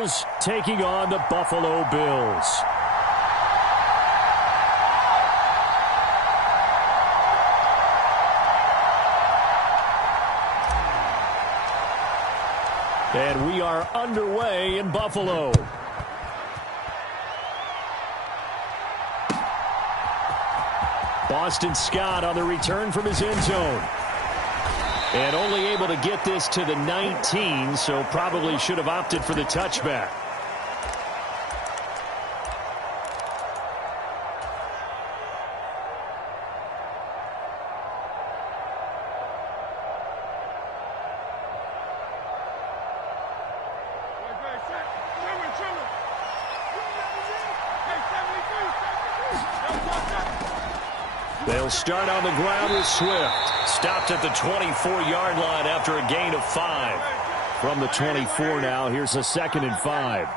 Eagles taking on the Buffalo Bills. And we are underway in Buffalo. Boston Scott on the return from his end zone. And only able to get this to the 19, so probably should have opted for the touchback. They'll start on the ground with Swift. Stopped at the 24-yard line after a gain of 5. From the 24 now, here's a 2nd and 5.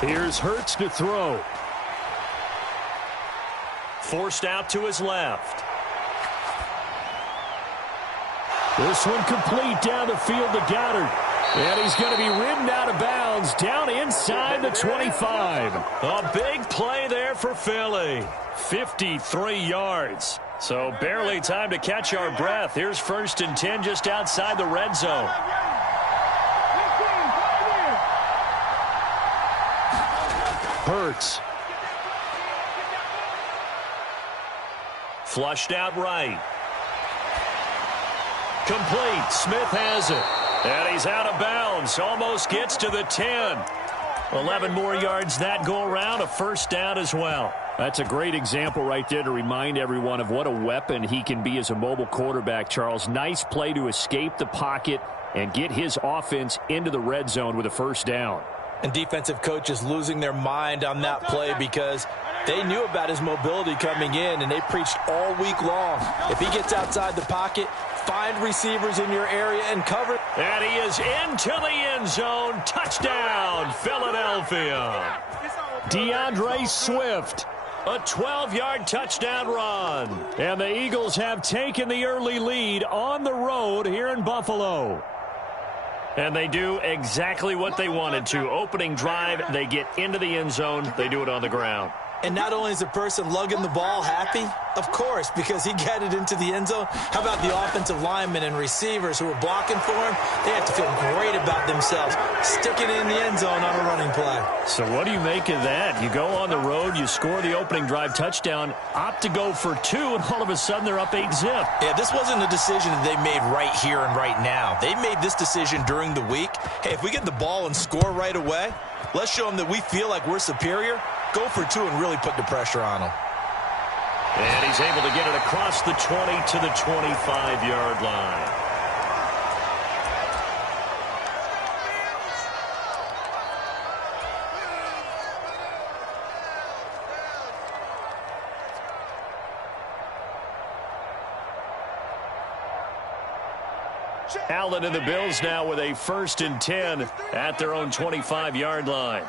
Here's Hurts to throw. Forced out to his left. This one complete down the field to Goddard. And he's going to be ridden out of bounds down inside the 25. A big play there for Philly. 53 yards. So barely time to catch our breath. Here's 1st and 10 just outside the red zone. Hurts. Flushed out right. Complete. Smith has it. And he's out of bounds. Almost gets to the 10. 11 more yards that go around. A 1st down as well. That's a great example right there to remind everyone of what a weapon he can be as a mobile quarterback, Charles. Nice play to escape the pocket and get his offense into the red zone with a 1st down. And defensive coaches losing their mind on that play because they knew about his mobility coming in, and they preached all week long. If he gets outside the pocket, find receivers in your area and cover. And he is into the end zone. Touchdown, Philadelphia. DeAndre Swift. A 12-yard touchdown run. And the Eagles have taken the early lead on the road here in Buffalo. And they do exactly what they wanted to. Opening drive, they get into the end zone. They do it on the ground. And not only is the person lugging the ball happy, of course, because he got it into the end zone. How about the offensive linemen and receivers who are blocking for him? They have to feel great about themselves, sticking it in the end zone on a running play. So what do you make of that? You go on the road, you score the opening drive touchdown, opt to go for 2, and all of a sudden they're up 8-zip. Yeah, this wasn't a decision that they made right here and right now. They made this decision during the week. Hey, if we get the ball and score right away, let's show them that we feel like we're superior. Go for 2 and really put the pressure on him. And he's able to get it across the 20 to the 25-yard line. Allen and the Bills now with a 1st and 10 at their own 25-yard line.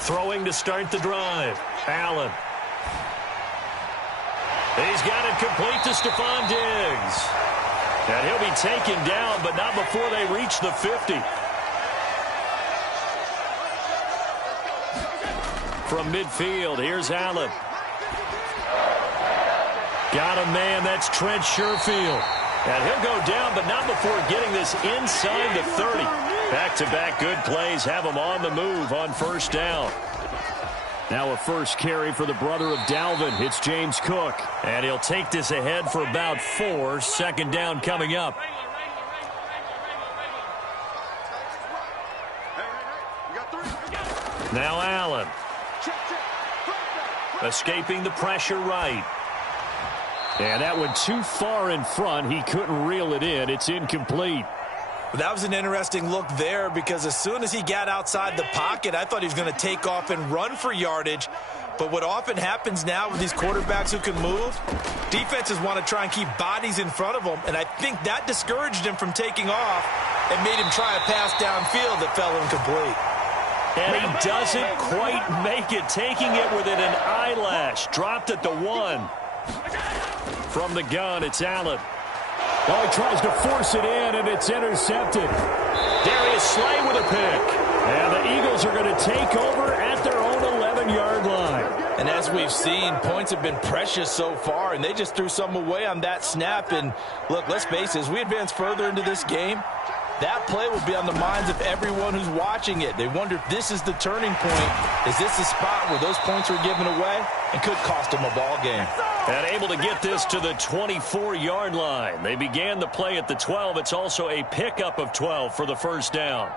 Throwing to start the drive. Allen. He's got it complete to Stefen Diggs. And he'll be taken down, but not before they reach the 50. From midfield, here's Allen. Got a man, that's Trent Sherfield. And he'll go down, but not before getting this inside the 30. Back-to-back good plays have him on the move on 1st down. Now a 1st carry for the brother of Dalvin. It's James Cook. And he'll take this ahead for about 4. 2nd down coming up. Now Allen. Escaping the pressure right. And that one too far in front. He couldn't reel it in. It's incomplete. That was an interesting look there because as soon as he got outside the pocket, I thought he was going to take off and run for yardage. But what often happens now with these quarterbacks who can move, defenses want to try and keep bodies in front of them. And I think that discouraged him from taking off and made him try a pass downfield that fell incomplete. And he doesn't quite make it, taking it within an eyelash. Dropped at the 1. From the gun, it's Allen. Oh, he tries to force it in, and it's intercepted. Darius Slay with a pick. And the Eagles are going to take over at their own 11-yard line. And as we've seen, points have been precious so far, and they just threw some away on that snap. And look, let's face it, as we advance further into this game, that play will be on the minds of everyone who's watching it. They wonder if this is the turning point. Is this the spot where those points were given away and could cost them a ball game? And able to get this to the 24-yard line. They began the play at the 12. It's also a pickup of 12 for the first down.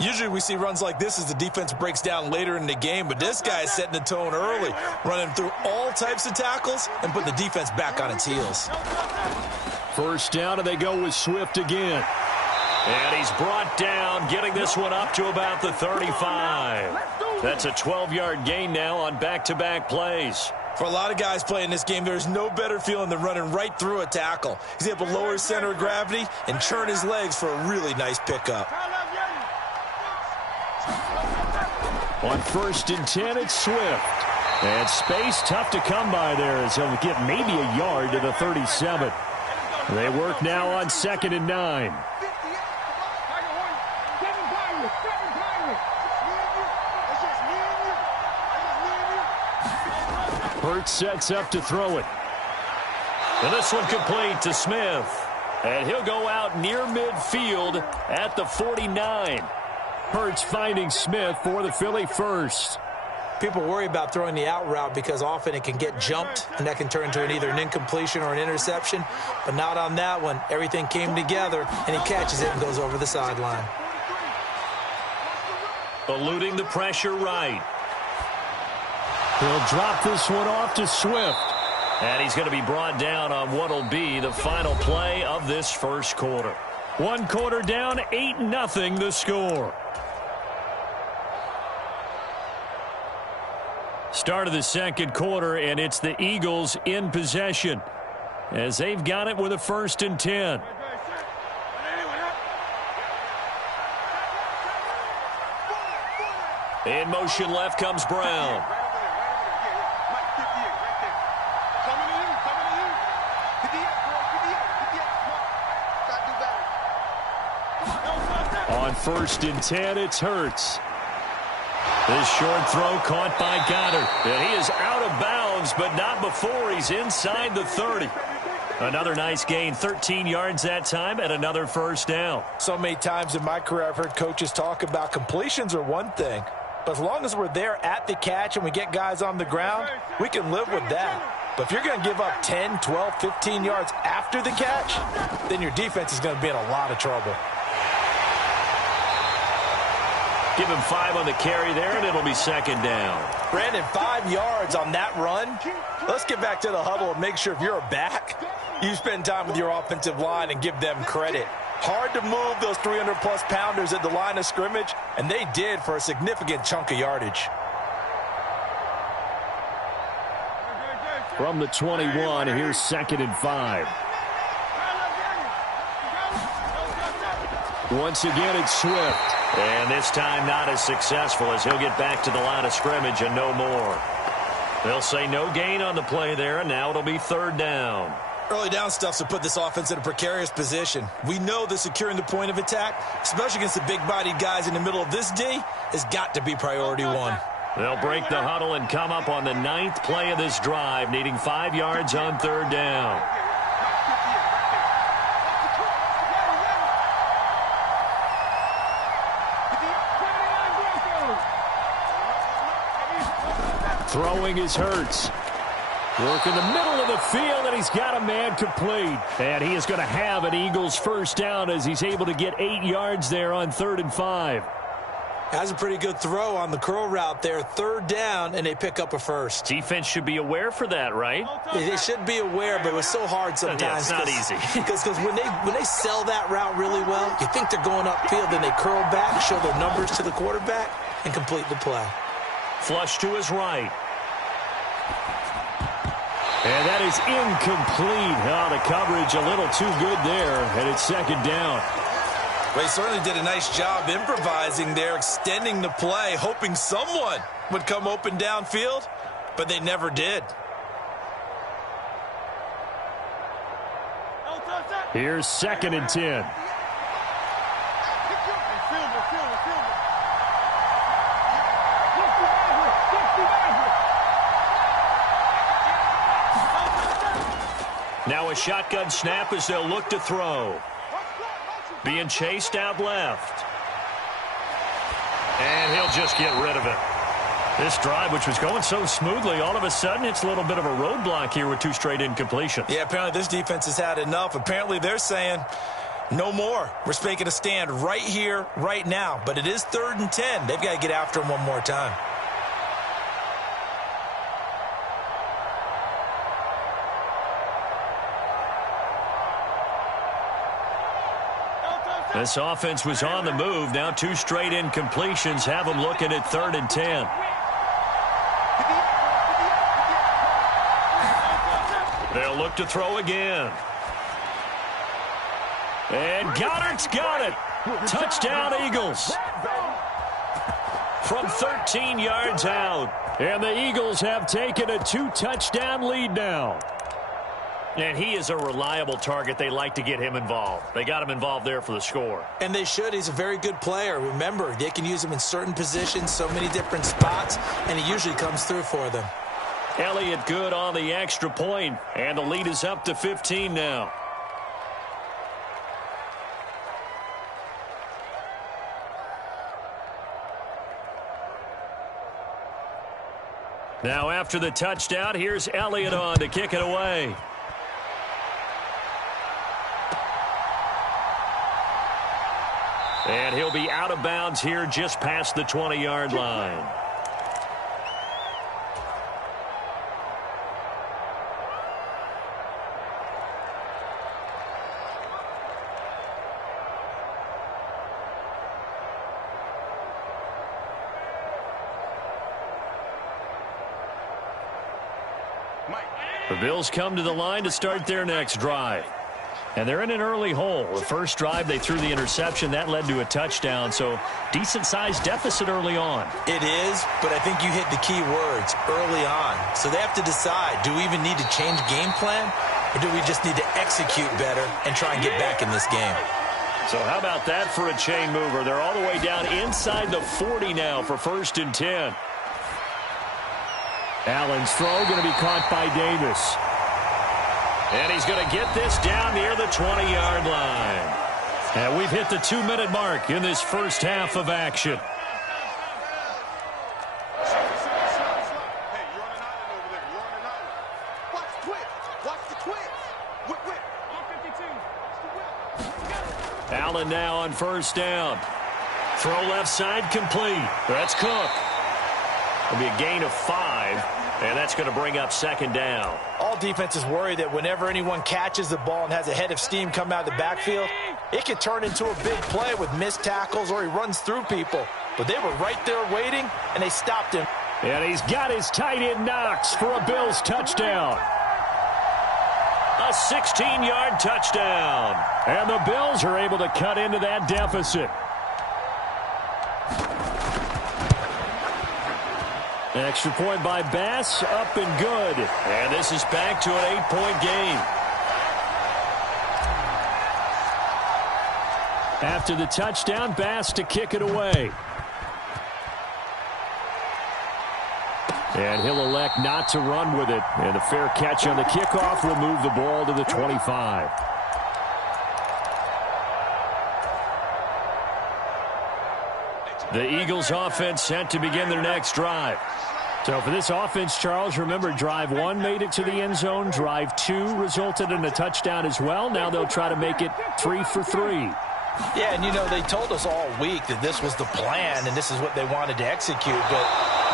Usually we see runs like this as the defense breaks down later in the game, but this guy is setting the tone early, running through all types of tackles and putting the defense back on its heels. First down, and they go with Swift again. And he's brought down, getting this one up to about the 35. That's a 12-yard gain now on back-to-back plays. For a lot of guys playing this game, there's no better feeling than running right through a tackle. He's able to lower his center of gravity and churn his legs for a really nice pickup. On 1st and 10, it's Swift. And space tough to come by there as he'll get maybe a yard to the 37. They work now on 2nd and 9. Hurts sets up to throw it. And this one complete to Smith. And he'll go out near midfield at the 49. Hurts finding Smith for the Philly first. People worry about throwing the out route because often it can get jumped, and that can turn into either an incompletion or an interception. But not on that one. Everything came together, and he catches it and goes over the sideline. Eluding the pressure right. He'll drop this one off to Swift. And he's going to be brought down on what will be the final play of this first quarter. 1 quarter down, 8-0 the score. Start of the second quarter, and it's the Eagles in possession as they've got it with a 1st and 10. In motion left comes Brown. On 1st and 10, it's Hurts. This short throw caught by Goddard. And he is out of bounds, but not before he's inside the 30. Another nice gain, 13 yards that time, and another first down. So many times in my career I've heard coaches talk about completions are one thing. But as long as we're there at the catch and we get guys on the ground, we can live with that. But if you're going to give up 10, 12, 15 yards after the catch, then your defense is going to be in a lot of trouble. Give him 5 on the carry there, and it'll be 2nd down. Brandon, 5 yards on that run. Let's get back to the huddle and make sure if you're a back, you spend time with your offensive line and give them credit. Hard to move those 300-plus pounders at the line of scrimmage, and they did for a significant chunk of yardage. From the 21, here's 2nd and 5. Once again, it's Swift. And this time not as successful as he'll get back to the line of scrimmage and no more. They'll say no gain on the play there, and now it'll be 3rd down. Early down stuff's to put this offense in a precarious position. We know that securing the point of attack, especially against the big-bodied guys in the middle of this D, has got to be priority one. They'll break the huddle and come up on the 9th play of this drive, needing 5 yards on 3rd down. Throwing is Hurts. Work in the middle of the field, and he's got a man complete. And he is going to have an Eagles first down as he's able to get 8 yards there on 3rd and 5. Has a pretty good throw on the curl route there. 3rd down, and they pick up a first. Defense should be aware for that, right? They should be aware, but it was so hard sometimes. Yeah, it's not easy. Because when they sell that route really well, you think they're going upfield, then they curl back, show their numbers to the quarterback, and complete the play. Flush to his right. And that is incomplete. Oh, the coverage a little too good there, and it's 2nd down. Well, he certainly did a nice job improvising there, extending the play, hoping someone would come open downfield, but they never did. Here's 2nd and 10. Now a shotgun snap as they'll look to throw. Being chased out left. And he'll just get rid of it. This drive, which was going so smoothly, all of a sudden it's a little bit of a roadblock here with 2 straight incompletions. Yeah, apparently this defense has had enough. Apparently they're saying, no more. We're making a stand right here, right now. But it is 3rd and 10. They've got to get after him one more time. This offense was on the move. Now 2 straight incompletions have them looking at 3rd and 10. They'll look to throw again. And Goddard's got it. Touchdown, Eagles. From 13 yards out. And the Eagles have taken a 2-touchdown lead now. And he is a reliable target. They like to get him involved. They got him involved there for the score. And they should. He's a very good player. Remember, they can use him in certain positions, so many different spots, and he usually comes through for them. Elliott good on the extra point, and the lead is up to 15 now. Now after the touchdown, here's Elliott on to kick it away. And he'll be out of bounds here just past the 20-yard line. The Bills come to the line to start their next drive. And they're in an early hole. The first drive, they threw the interception. That led to a touchdown, so decent-sized deficit early on. It is, but I think you hit the key words, early on. So they have to decide, do we even need to change game plan, or do we just need to execute better and try and get back in this game? So how about that for a chain mover? They're all the way down inside the 40 now for 1st and 10. Allen's throw going to be caught by Davis. And he's going to get this down near the 20-yard line. And we've hit the 2-minute mark in this first half of action. Allen now on 1st down. Throw left side complete. That's Cook. It'll be a gain of 5, and that's going to bring up 2nd down. All defenses worry that whenever anyone catches the ball and has a head of steam come out of the backfield, it could turn into a big play with missed tackles or he runs through people. But they were right there waiting, and they stopped him. And he's got his tight end Knox for a Bills touchdown. A 16-yard touchdown. And the Bills are able to cut into that deficit. Extra point by Bass, up and good. And this is back to an 8-point game. After the touchdown, Bass to kick it away. And he'll elect not to run with it. And a fair catch on the kickoff will move the ball to the 25. The Eagles offense set to begin their next drive. So for this offense, Charles, remember, drive 1 made it to the end zone. Drive 2 resulted in a touchdown as well. Now they'll try to make it 3 for 3. Yeah, and you know, they told us all week that this was the plan and this is what they wanted to execute. But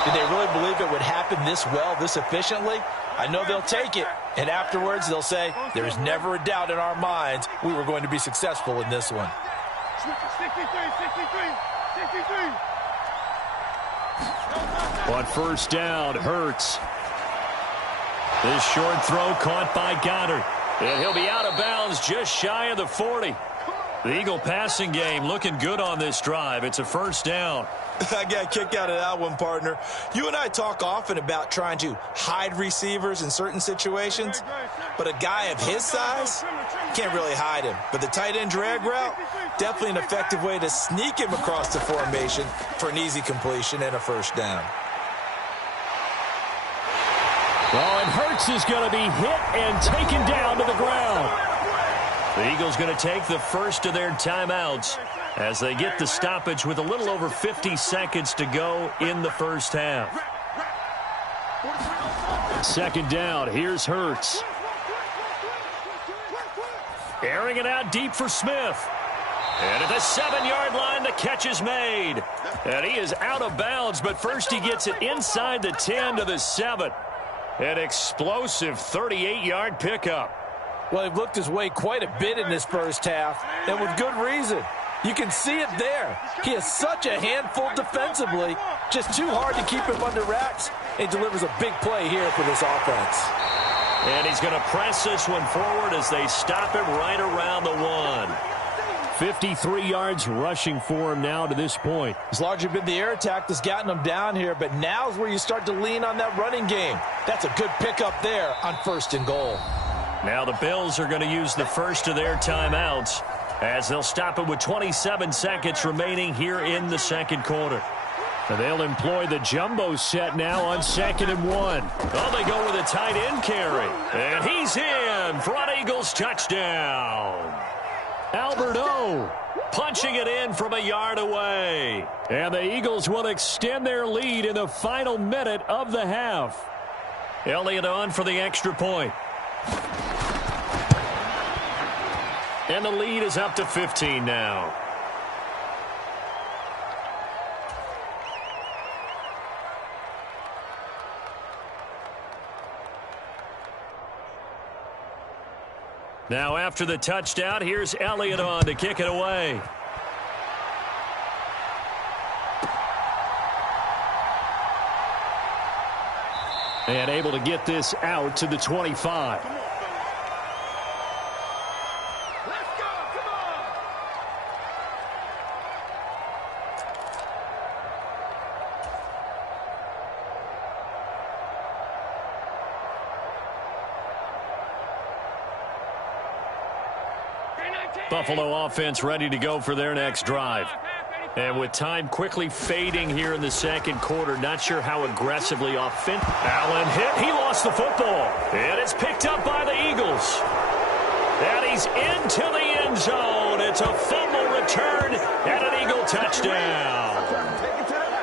did they really believe it would happen this well, this efficiently? I know they'll take it. And afterwards, they'll say, there's never a doubt in our minds we were going to be successful in this one. 63. On 1st down, Hurts. This short throw caught by Goddard. And he'll be out of bounds just shy of the 40. The Eagle passing game looking good on this drive. It's a first down. I got a kick out of that one, partner. You and I talk often about trying to hide receivers in certain situations, but a guy of his size, can't really hide him. But the tight end drag route, definitely an effective way to sneak him across the formation for an easy completion and a first down. Oh, and Hurts is going to be hit and taken down to the ground. The Eagles going to take the first of their timeouts as they get the stoppage with a little over 50 seconds to go in the first half. Second down, here's Hurts. Airing it out deep for Smith. And at the 7-yard line, the catch is made. And he is out of bounds, but first he gets it inside the 10 to the 7. An explosive 38-yard pickup. Well, he looked his way quite a bit in this first half, and with good reason. You can see it there. He is such a handful defensively, just too hard to keep him under wraps, and delivers a big play here for this offense. And he's going to press this one forward as they stop him right around the 1. 53 yards rushing for him now to this point. It's largely been the air attack that's gotten him down here, but now is where you start to lean on that running game. That's a good pickup there on 1st and goal. Now the Bills are going to use the first of their timeouts as they'll stop it with 27 seconds remaining here in the second quarter. And they'll employ the jumbo set now on 2nd and 1. Oh, they go with a tight end carry. And he's in. Front Eagles touchdown. Albert O punching it in from a yard away. And the Eagles will extend their lead in the final minute of the half. Elliott on for the extra point. And the lead is up to 15 now. Now after the touchdown, here's Elliott on to kick it away. And able to get this out to the 25. Buffalo offense ready to go for their next drive. And with time quickly fading here in the second quarter, not sure how aggressively offensive. Allen hit. He lost the football. And it's picked up by the Eagles. And he's into the end zone. It's a fumble return and an Eagle touchdown.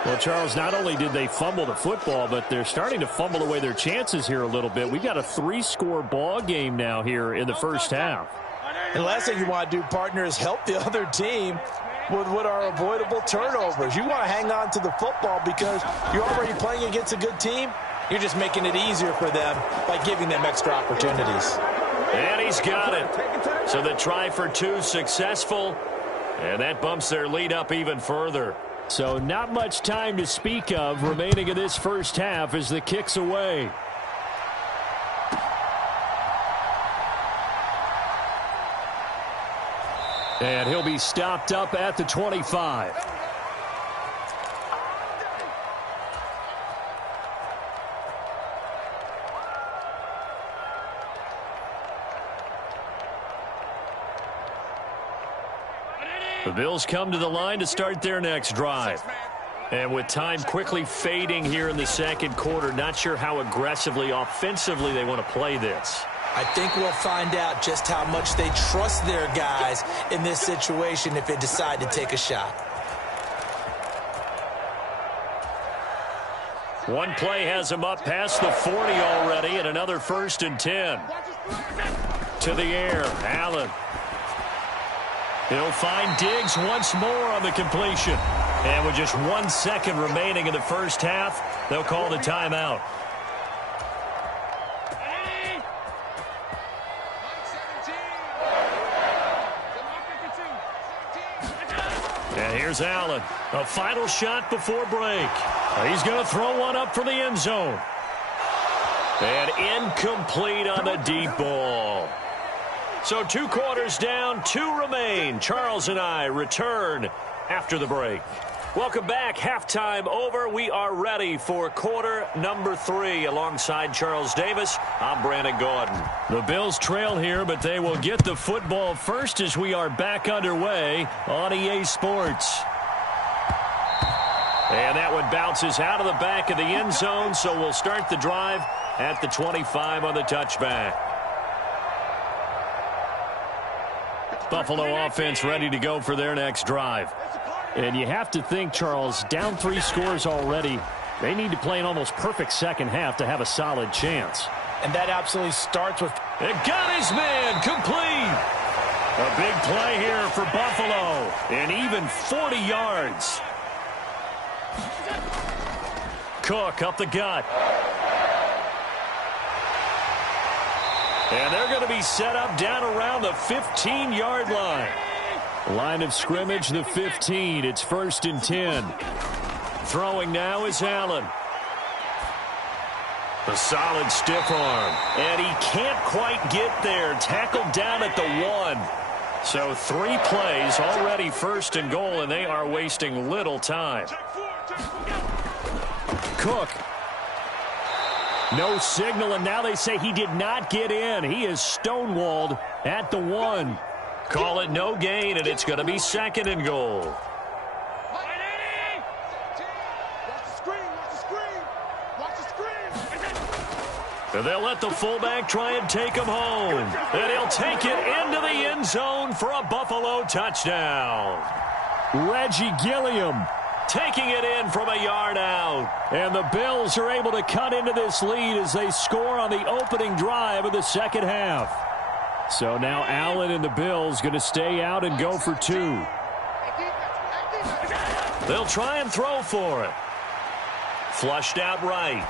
Well, Charles, not only did they fumble the football, but they're starting to fumble away their chances here a little bit. We've got a 3-score ball game now here in the first half. And the last thing you want to do, partner, is help the other team with what are avoidable turnovers. You want to hang on to the football because you're already playing against a good team. You're just making it easier for them by giving them extra opportunities. And he's got it. So the try for 2 successful, and that bumps their lead up even further. So not much time to speak of remaining in this first half as the kick's away. And he'll be stopped up at the 25. The Bills come to the line to start their next drive. And with time quickly fading here in the second quarter, not sure how aggressively offensively they want to play this. I think we'll find out just how much they trust their guys in this situation if they decide to take a shot. One play has him up past the 40 already, and another 1st and 10. To the air, Allen. He'll find Diggs once more on the completion. And with just 1 second remaining in the first half, they'll call the timeout. And here's Allen. A final shot before break. He's going to throw one up for the end zone. And incomplete on the deep ball. So 2 quarters down, 2 remain. Charles and I return after the break. Welcome back. Halftime over. We are ready for quarter number 3. Alongside Charles Davis, I'm Brandon Gordon. The Bills trail here, but they will get the football first as we are back underway on EA Sports. And that one bounces out of the back of the end zone, so we'll start the drive at the 25 on the touchback. Buffalo offense ready to go for their next drive. And you have to think, Charles, down 3 scores already. They need to play an almost perfect second half to have a solid chance. And that absolutely starts with... It got his man complete. A big play here for Buffalo. And even 40 yards. Cook up the gut. And they're going to be set up down around the 15-yard line. Line of scrimmage, the 15. It's 1st and 10. Throwing now is Allen. A solid stiff arm. And he can't quite get there. Tackled down at the 1. So 3 plays already 1st and goal, and they are wasting little time. Cook. No signal, and now they say he did not get in. He is stonewalled at the 1. Call it no gain, and it's going to be 2nd and goal. And they'll let the fullback try and take him home. And he'll take it into the end zone for a Buffalo touchdown. Reggie Gilliam taking it in from a yard out. And the Bills are able to cut into this lead as they score on the opening drive of the second half. So now Allen and the Bills going to stay out and go for 2. They'll try and throw for it. Flushed out right.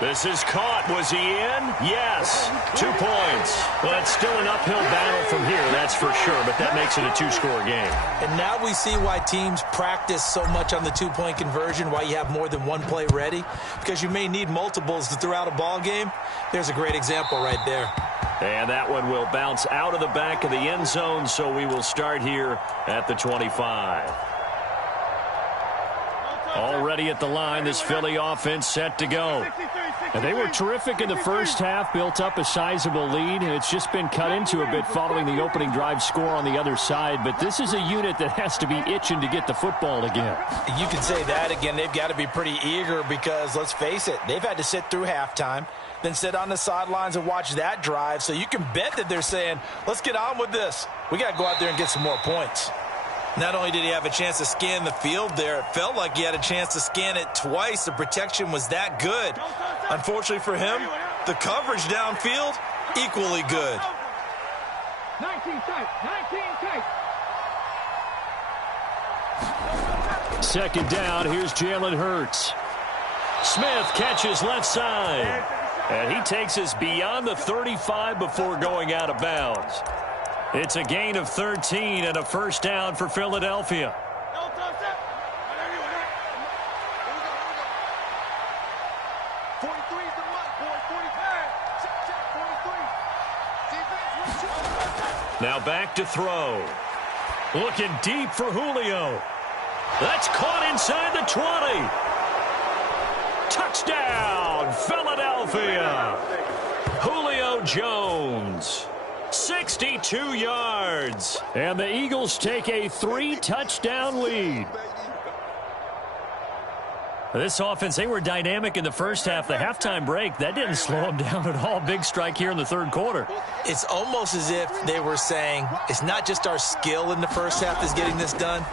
This is caught. Was he in? Yes. 2 points. But still an uphill battle from here, that's for sure. But that makes it a 2-score game. And now we see why teams practice so much on the 2-point conversion, why you have more than 1 play ready. Because you may need multiples to throw out a ball game. There's a great example right there. And that one will bounce out of the back of the end zone, so we will start here at the 25. Already at the line, this Philly offense set to go. And they were terrific in the first half, built up a sizable lead, and it's just been cut into a bit following the opening drive score on the other side. But this is a unit that has to be itching to get the football again. You can say that again. They've got to be pretty eager because, let's face it, they've had to sit through halftime, then sit on the sidelines and watch that drive. So you can bet that they're saying, let's get on with this. We got to go out there and get some more points. Not only did he have a chance to scan the field there, it felt like he had a chance to scan it twice. The protection was that good. Unfortunately for him, the coverage downfield, equally good. 19 tight, 19 tight. Second down, here's Jalen Hurts. Smith catches left side. And he takes us beyond the 35 before going out of bounds. It's a gain of 13 and a first down for Philadelphia. Now back to throw. Looking deep for Julio. That's caught inside the 20. Touchdown, Philadelphia. Julio Jones. 62 yards. And the Eagles take a 3-touchdown lead. This offense, they were dynamic in the first half. The halftime break, that didn't slow them down at all. Big strike here in the third quarter. It's almost as if they were saying, it's not just our skill in the first half that's getting this done.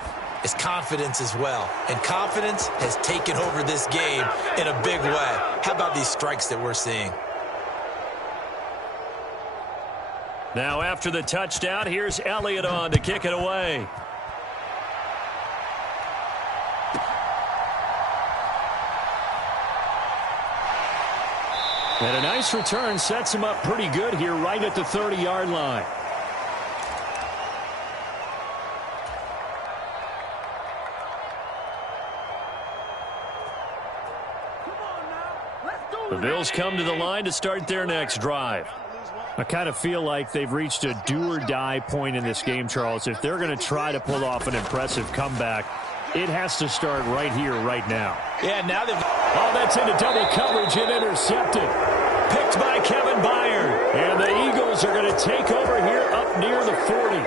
It's confidence as well. And confidence has taken over this game in a big way. How about these strikes that we're seeing? Now after the touchdown, here's Elliott on to kick it away. And a nice return sets him up pretty good here right at the 30-yard line. The Bills come to the line to start their next drive. I kind of feel like they've reached a do-or-die point in this game, Charles. If they're going to try to pull off an impressive comeback, it has to start right here, right now. Yeah, now they've... Oh, that's into double coverage and intercepted. Picked by Kevin Byard. And the Eagles are going to take over here up near the 40.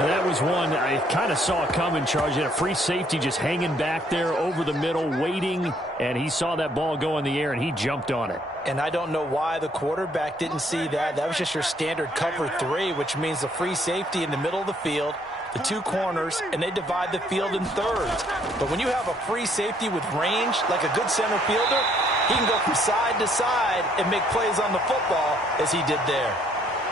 And that was one I kind of saw coming, Charles. You had a free safety just hanging back there over the middle, waiting. And he saw that ball go in the air, and he jumped on it. And I don't know why the quarterback didn't see that. That was just your standard cover 3, which means the free safety in the middle of the field, the 2 corners, and they divide the field in thirds. But when you have a free safety with range, like a good center fielder, he can go from side to side and make plays on the football as he did there.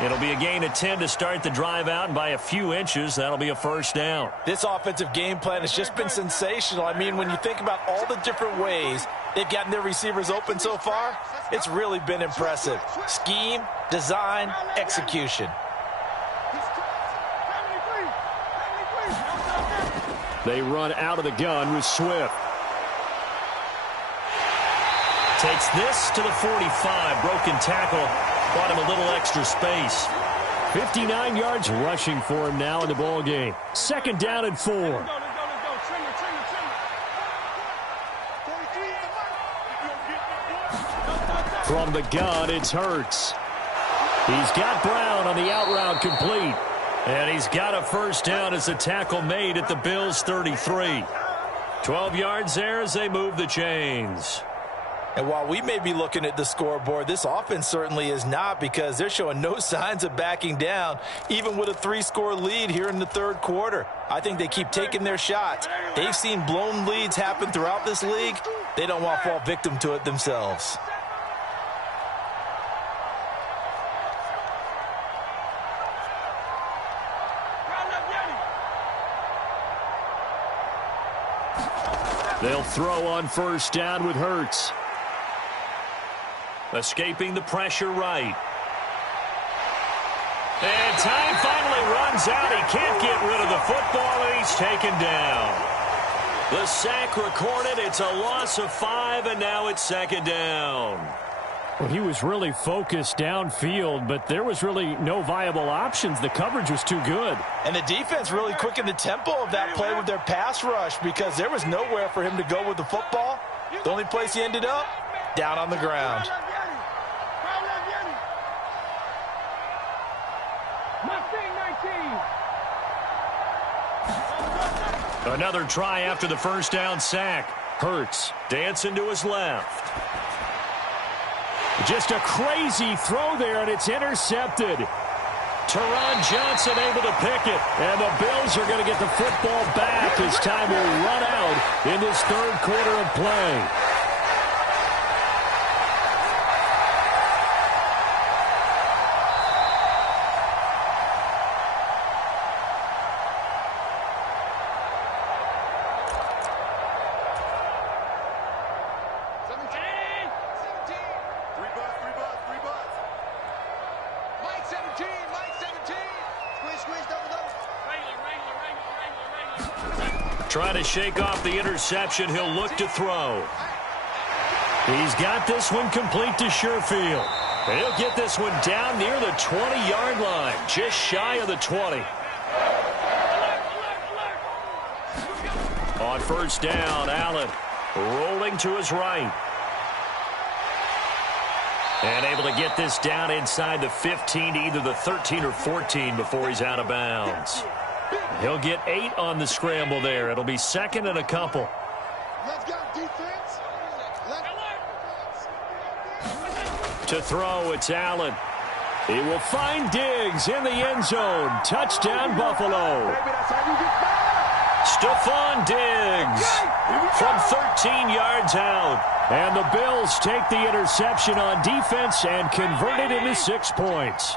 It'll be a gain of 10 to start the drive out, and by a few inches, that'll be a first down. This offensive game plan has just been sensational. I mean, when you think about all the different ways they've gotten their receivers open so far, it's really been impressive. Scheme, design, execution. They run out of the gun with Swift. Takes this to the 45. Broken tackle. Bought him a little extra space. 59 yards rushing for him now in the ball game. Second down and 4. From the gun, it's Hurts. He's got Brown on the out route complete. And he's got a first down as the tackle made at the Bills' 33. 12 yards there as they move the chains. And while we may be looking at the scoreboard, this offense certainly is not, because they're showing no signs of backing down, even with a 3-score lead here in the third quarter. I think they keep taking their shots. They've seen blown leads happen throughout this league. They don't want to fall victim to it themselves. They'll throw on first down with Hurts. Escaping the pressure right. And time finally runs out. He can't get rid of the football, and he's taken down. The sack recorded. It's a loss of 5, and now it's second down. Well, he was really focused downfield, but there was really no viable options. The coverage was too good. And the defense really quickened the tempo of that play with their pass rush, because there was nowhere for him to go with the football. The only place he ended up, down on the ground. Another try after the first down sack. Hurts dancing to his left. Just a crazy throw there, and it's intercepted. Teron Johnson able to pick it, and the Bills are going to get the football back as time will run out in this third quarter of play. Trying to shake off the interception. He'll look to throw. He's got this one complete to Sherfield. He'll get this one down near the 20-yard line, just shy of the 20. On first down, Allen rolling to his right. And able to get this down inside the 15 to either the 13 or 14 before he's out of bounds. He'll get 8 on the scramble there. It'll be second and a couple. Let's go, defense. To throw, it's Allen. He will find Diggs in the end zone. Touchdown, Buffalo. Stefen Diggs from 13 yards out. And the Bills take the interception on defense and convert it into 6 points.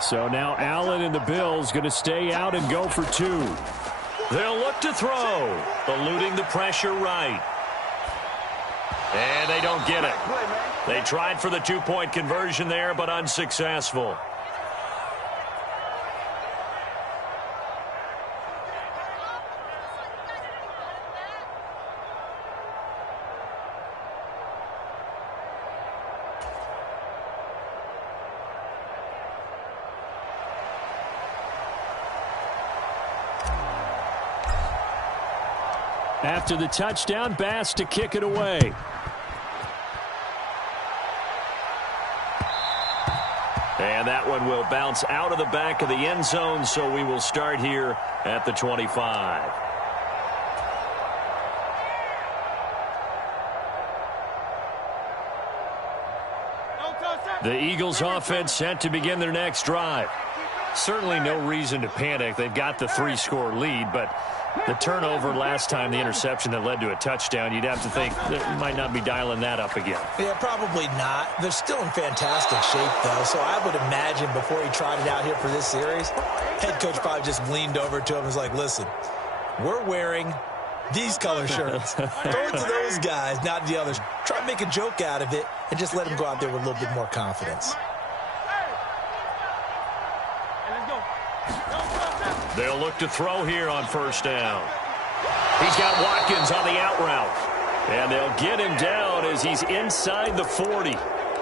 So now Allen and the Bills going to stay out and go for 2. They'll look to throw, eluding the pressure right. And they don't get it. They tried for the 2-point conversion there, but unsuccessful. After the touchdown, Bass to kick it away. And that one will bounce out of the back of the end zone, so we will start here at the 25. The Eagles offense set to begin their next drive. Certainly no reason to panic. They've got the 3-score lead, but the turnover last time, the interception that led to a touchdown, you'd have to think they might not be dialing that up again. Yeah, probably not. They're still in fantastic shape, though, so I would imagine before he tried it out here for this series, head coach probably just leaned over to him and was like, listen, we're wearing these color shirts. Throw it to those guys, not the others. Try to make a joke out of it and just let him go out there with a little bit more confidence. They'll look to throw here on first down. He's got Watkins on the out route. And they'll get him down as he's inside the 40.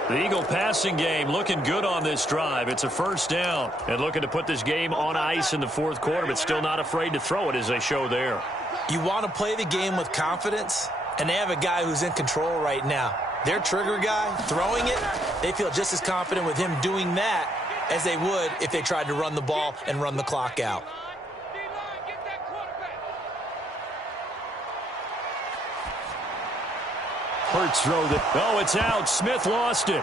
The Eagle passing game looking good on this drive. It's a first down. And looking to put this game on ice in the fourth quarter, but still not afraid to throw it as they show there. You want to play the game with confidence, and they have a guy who's in control right now. Their trigger guy, throwing it, they feel just as confident with him doing that as they would if they tried to run the ball and run the clock out. Hurts throw that. Oh, it's out. Smith lost it.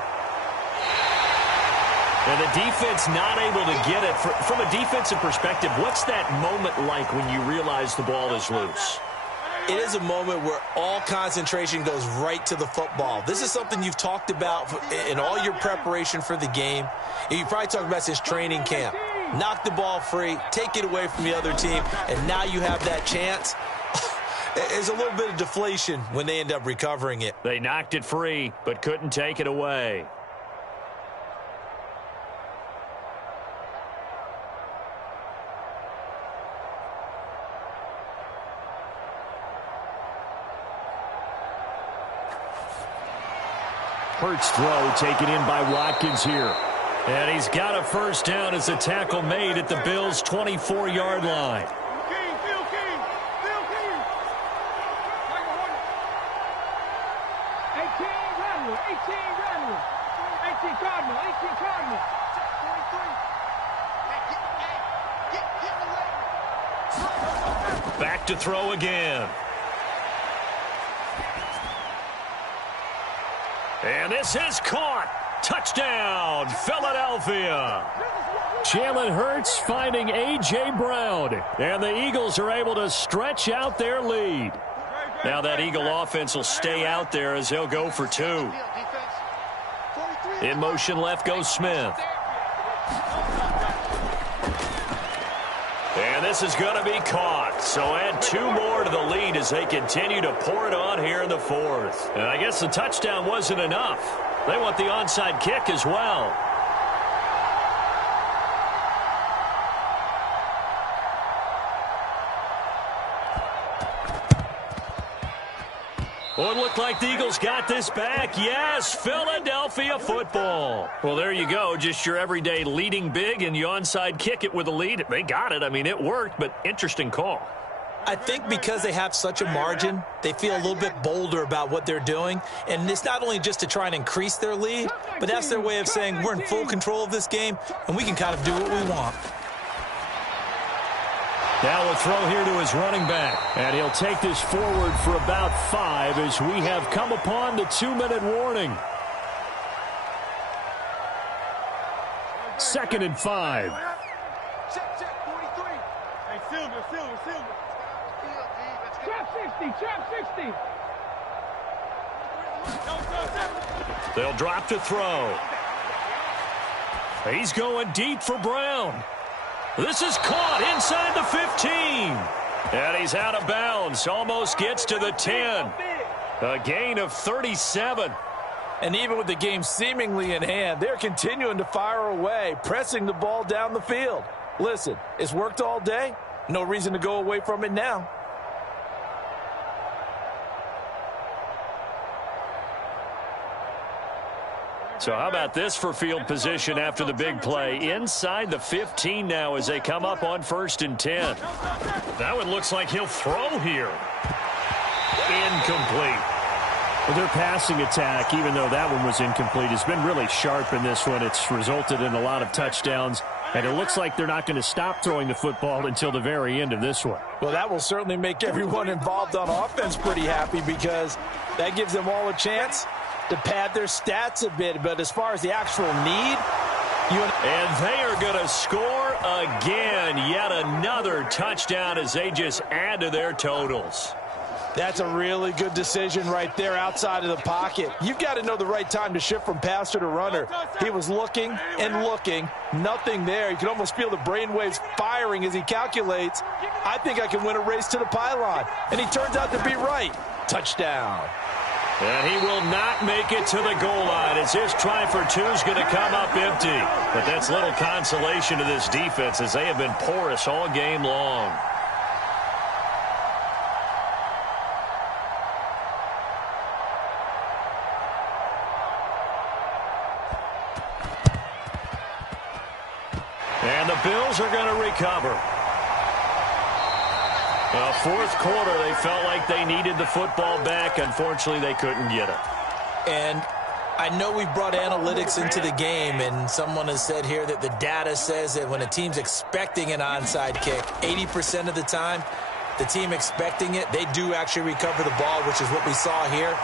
And the defense not able to get it. From a defensive perspective, what's that moment like when you realize the ball is loose? It is a moment where all concentration goes right to the football. This is something you've talked about in all your preparation for the game. You probably talked about since training camp. Knock the ball free, take it away from the other team, and now you have that chance. There's a little bit of deflation when they end up recovering it. They knocked it free, but couldn't take it away. Hurts throw taken in by Watkins here. And he's got a first down as a tackle made at the Bills' 24-yard line. 18 Cardinal. Back to throw again. And this is caught. Touchdown, Philadelphia. Jalen Hurts finding A.J. Brown. And the Eagles are able to stretch out their lead. Now that Eagle offense will stay out there as they'll go for two. In motion left goes Smith. And this is going to be caught. So add two more to the lead as they continue to pour it on here in the fourth. And I guess the touchdown wasn't enough. They want the onside kick as well. Well, it looked like the Eagles got this back. Yes, Philadelphia football. Well, there you go. Just your everyday leading big, and you onside kick it with a lead. They got it. I mean, it worked, but interesting call. I think because they have such a margin, they feel a little bit bolder about what they're doing. And it's not only just to try and increase their lead, but that's their way of saying we're in full control of this game, and we can kind of do what we want. Now a throw here to his running back. And he'll take this forward for about 5 as we have come upon the 2-minute warning. 2nd and 5. Check, 43. Hey, Silver. Trap 60. They'll drop to throw. He's going deep for Brown. This is caught inside the 15. And he's out of bounds. Almost gets to the 10. A gain of 37. And even with the game seemingly in hand, they're continuing to fire away, pressing the ball down the field. Listen, it's worked all day. No reason to go away from it now. So how about this for field position after the big play? Inside the 15 now as they come up on 1st and 10. That one looks like he'll throw here. incomplete. Well, their passing attack, even though that one was incomplete, has been really sharp in this one. It's resulted in a lot of touchdowns, and it looks like they're not going to stop throwing the football until the very end of this one. Well, that will certainly make everyone involved on offense pretty happy because that gives them all a chance to pad their stats a bit. But as far as the actual need, and they are going to score again. Yet another touchdown as they just add to their totals. That's a really good decision right there outside of the pocket. You've got to know the right time to shift from passer to runner. He was looking and looking, nothing there. You can almost feel the brainwaves firing as he calculates, I think I can win a race to the pylon. And he turns out to be right. Touchdown. And he will not make it to the goal line as his try for two is going to come up empty. But that's little consolation to this defense as they have been porous all game long. And the Bills are going to recover. Fourth quarter, they felt like they needed the football back. Unfortunately, they couldn't get it. And I know we've brought analytics into the game, and someone has said here that the data says that when a team's expecting an onside kick, 80% of the time, the team expecting it, they do actually recover the ball, which is what we saw here.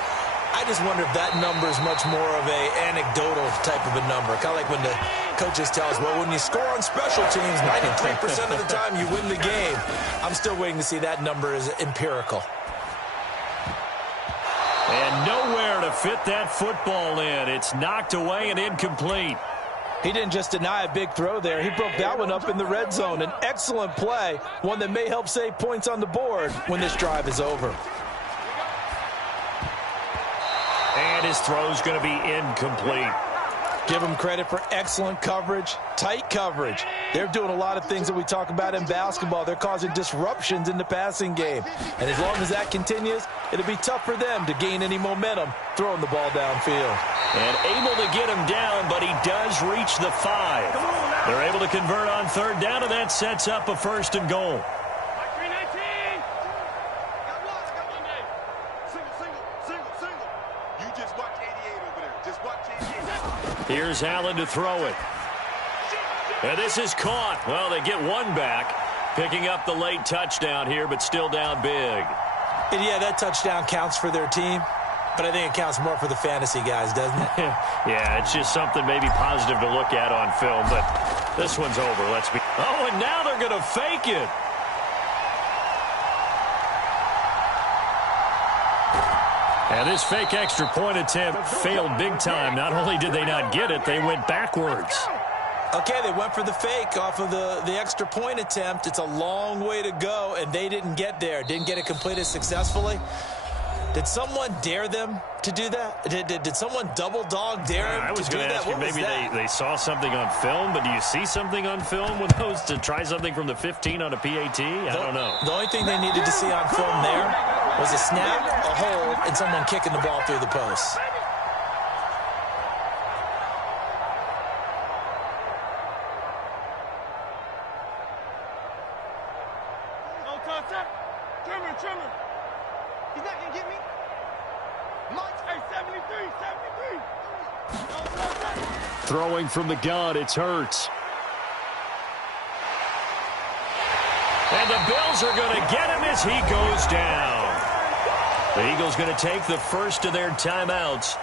I just wonder if that number is much more of a anecdotal type of a number. Kind of like when the coaches tell us, well, when you score on special teams, 93% of the time you win the game. I'm still waiting to see that number is empirical. And nowhere to fit that football in. It's knocked away and incomplete. He didn't just deny a big throw there. He broke that one up in the red zone. An excellent play, one that may help save points on the board when this drive is over. And his throw's going to be incomplete. Give them credit for excellent coverage, tight coverage. They're doing a lot of things that we talk about in basketball. They're causing disruptions in the passing game. And as long as that continues, it'll be tough for them to gain any momentum throwing the ball downfield. And able to get him down, but he does reach the 5. They're able to convert on third down, and that sets up a first and goal. Here's Allen to throw it. And this is caught. Well, they get one back, picking up the late touchdown here, but still down big. And yeah, that touchdown counts for their team, but I think it counts more for the fantasy guys, doesn't it? Yeah, it's just something maybe positive to look at on film, but this one's over. Oh, and now they're going to fake it. And this fake extra point attempt failed big time. Not only did they not get it, they went backwards. Okay, they went for the fake off of the extra point attempt. It's a long way to go, and they didn't get there. Didn't get it completed successfully. Did someone dare them to do that? Did someone double dog dare them I was to do going to that? ask you, maybe they saw something on film, but do you see something on film with those to try something from the 15 on a PAT? I don't know. The only thing they needed to see on film there was a snap, a hold, and someone kicking the ball through the post. Trimmer. He's not going to get me. Hey, 73. Throwing from the gun, it's Hurts. And the Bills are going to get him as he goes down. The Eagles going to take the first of their timeouts.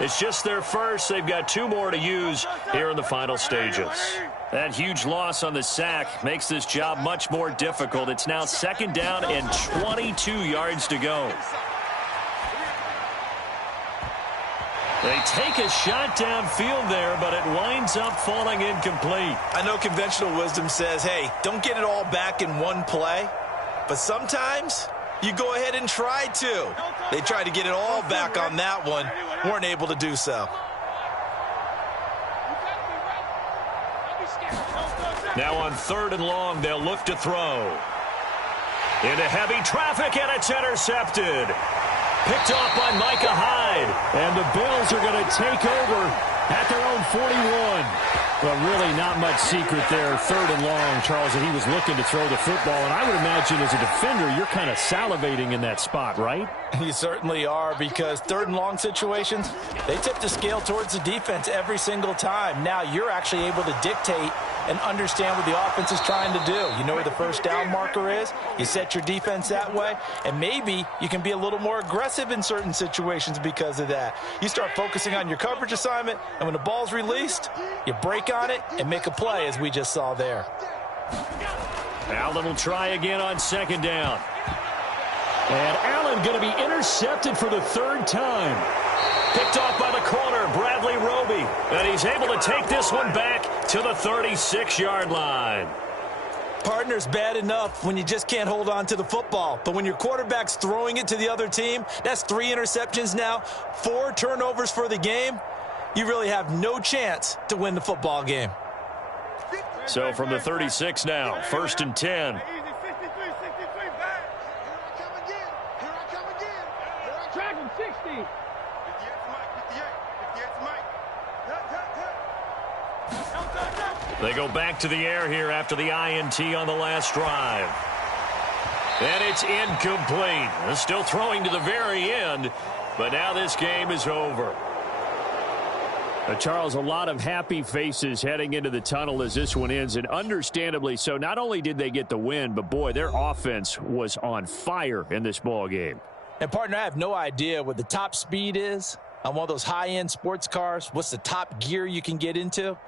It's just their first. They've got 2 more to use here in the final stages. That huge loss on the sack makes this job much more difficult. It's now 2nd down and 22 yards to go. They take a shot downfield there, but it winds up falling incomplete. I know conventional wisdom says, hey, don't get it all back in one play. But sometimes you go ahead and try to. They tried to get it all back on that one. Weren't able to do so. Now on 3rd and long, they'll look to throw. Into heavy traffic, and it's intercepted. Picked off by Micah Hyde. And the Bills are going to take over At their own 41. Well, really not much secret there. 3rd and long, Charles, that he was looking to throw the football. And I would imagine as a defender, you're kind of salivating in that spot, right? You certainly are, because 3rd and long situations, they tip the scale towards the defense every single time. Now you're actually able to dictate and understand what the offense is trying to do. You know where the first down marker is. You set your defense that way, and maybe you can be a little more aggressive in certain situations because of that. You start focusing on your coverage assignment, and when the ball's released, you break on it and make a play, as we just saw there. Allen will try again on 2nd down. And Allen going to be intercepted for the 3rd time. Picked off by the corner, Bradley Roby. And he's able to take this one back to the 36-yard line. Partner's bad enough when you just can't hold on to the football. But when your quarterback's throwing it to the other team, that's 3 interceptions now, 4 turnovers for the game. You really have no chance to win the football game. So from the 36 now, 1st and 10. They go back to the air here after the INT on the last drive. And it's incomplete. They're still throwing to the very end, but now this game is over. Charles, a lot of happy faces heading into the tunnel as this one ends, and understandably so. Not only did they get the win, but, boy, their offense was on fire in this ball game. And, partner, I have no idea what the top speed is on one of those high-end sports cars. What's the top gear you can get into?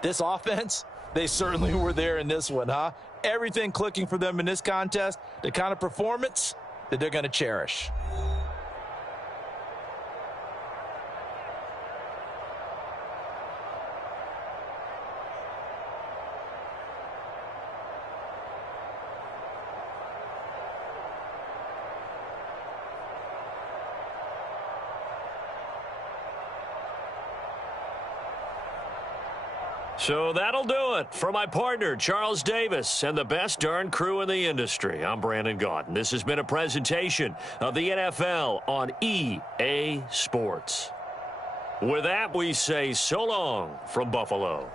This offense, they certainly were there in this one, huh? Everything clicking for them in this contest, the kind of performance that they're going to cherish. So that'll do it for my partner, Charles Davis, and the best darn crew in the industry. I'm Brandon Gaudin. This has been a presentation of the NFL on EA Sports. With that, we say so long from Buffalo.